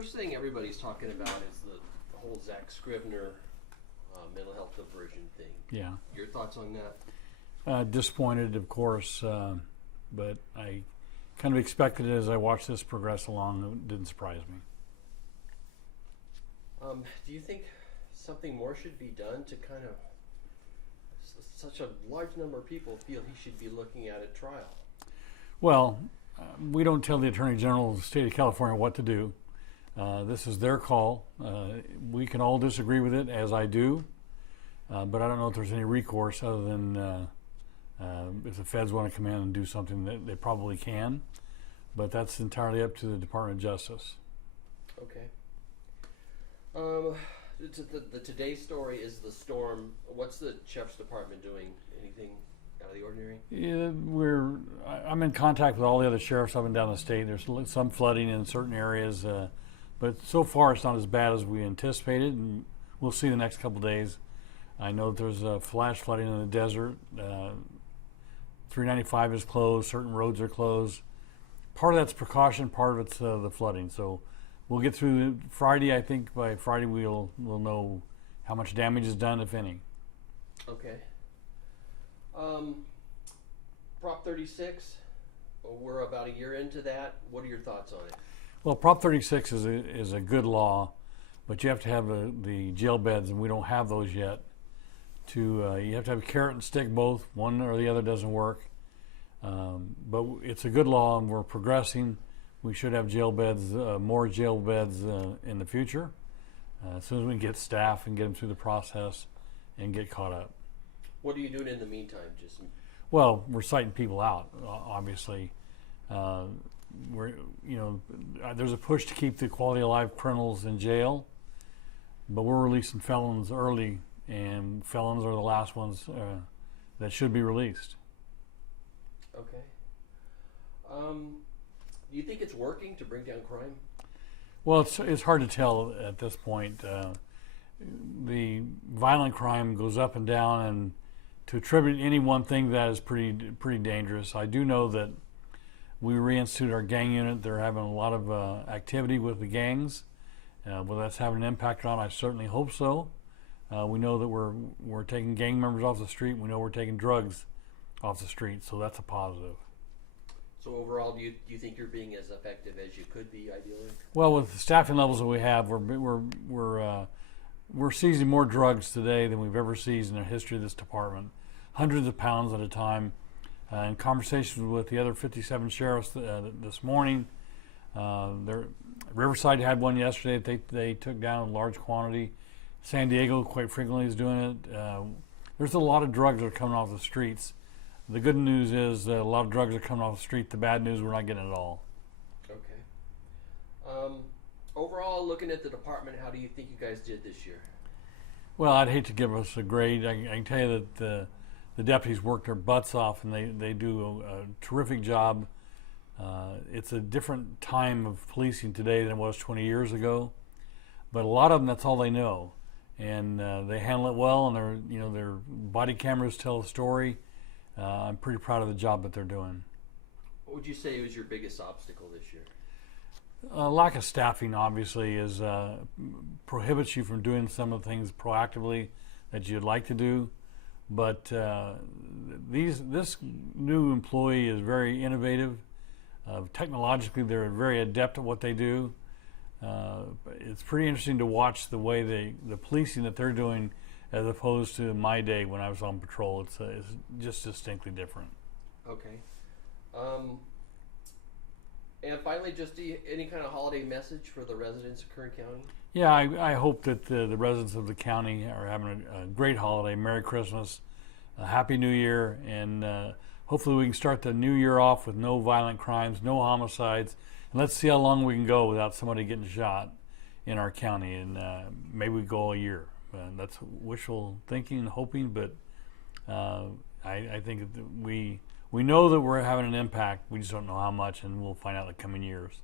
first thing everybody's talking about is the whole Zack Scrivner mental health diversion thing. Yeah. Your thoughts on that? Disappointed, of course, but I kind of expected it as I watched this progress along. It didn't surprise me. Do you think something more should be done to kind of such a large number of people feel he should be looking at a trial? Well, we don't tell the Attorney General of the state of California what to do. This is their call. We can all disagree with it, as I do, but I don't know if there's any recourse other than if the feds want to come in and do something, that they probably can, but that's entirely up to the Department of Justice. Okay. The today's story is the storm. What's the Sheriff's Department doing? Anything out of the ordinary? Yeah, I'm in contact with all the other sheriffs up and down the state. There's some flooding in certain areas, but so far it's not as bad as we anticipated, and we'll see the next couple of days. I know that there's flash flooding in the desert. 395 is closed. Certain roads are closed. Part of that's precaution. Part of it's the flooding. So we'll get through Friday. I think by Friday we'll know how much damage is done, if any. Okay. Prop 36. We're about a year into that. What are your thoughts on it? Well, Prop 36 is a good law, but you have to have the jail beds, and we don't have those yet. You have to have a carrot and stick both. One or the other doesn't work. But it's a good law, and we're progressing. We should have jail beds, more jail beds in the future, as soon as we can get staff and get them through the process and get caught up. What are you doing in the meantime? Well, we're citing people out, obviously. There's a push to keep the quality of life criminals in jail, but we're releasing felons early, and felons are the last ones that should be released. Okay. Do you think it's working to bring down crime? Well, it's hard to tell at this point. The violent crime goes up and down, and to attribute any one thing to that is pretty dangerous. I do know that we reinstituted our gang unit. They're having a lot of activity with the gangs. Whether that's having an impact or not, I certainly hope so. We know that we're taking gang members off the street. We know we're taking drugs off the street, so that's a positive. So overall, do you think you're being as effective as you could be, ideally? Well, with the staffing levels that we have, we're seizing more drugs today than we've ever seized in the history of this department. Hundreds of pounds at a time. In conversations with the other 57 sheriffs this morning, Riverside had one yesterday. They took down a large quantity. San Diego quite frequently is doing it. There's a lot of drugs that are coming off the streets. The good news is a lot of drugs are coming off the street. The bad news, we're not getting it all. Okay. Overall, looking at the department, how do you think you guys did this year? Well, I'd hate to give us a grade. I can tell you that the deputies work their butts off, and they do a terrific job. It's a different time of policing today than it was 20 years ago, but a lot of them, that's all they know, and they handle it well, and their body cameras tell the story. I'm pretty proud of the job that they're doing. What would you say was your biggest obstacle this year? Lack of staffing, obviously, prohibits you from doing some of the things proactively that you'd like to do. But this new employee is very innovative. Technologically, they're very adept at what they do. It's pretty interesting to watch the way the policing that they're doing, as opposed to my day when I was on patrol. It's just distinctly different. Okay. And finally, just any kind of holiday message for the residents of Kern County? Yeah, I hope that the residents of the county are having a great holiday. Merry Christmas, a Happy New Year, and hopefully we can start the new year off with no violent crimes, no homicides, and let's see how long we can go without somebody getting shot in our county, and maybe we go a year. That's wishful thinking and hoping, but I think that we know that we're having an impact. We just don't know how much, and we'll find out in the coming years.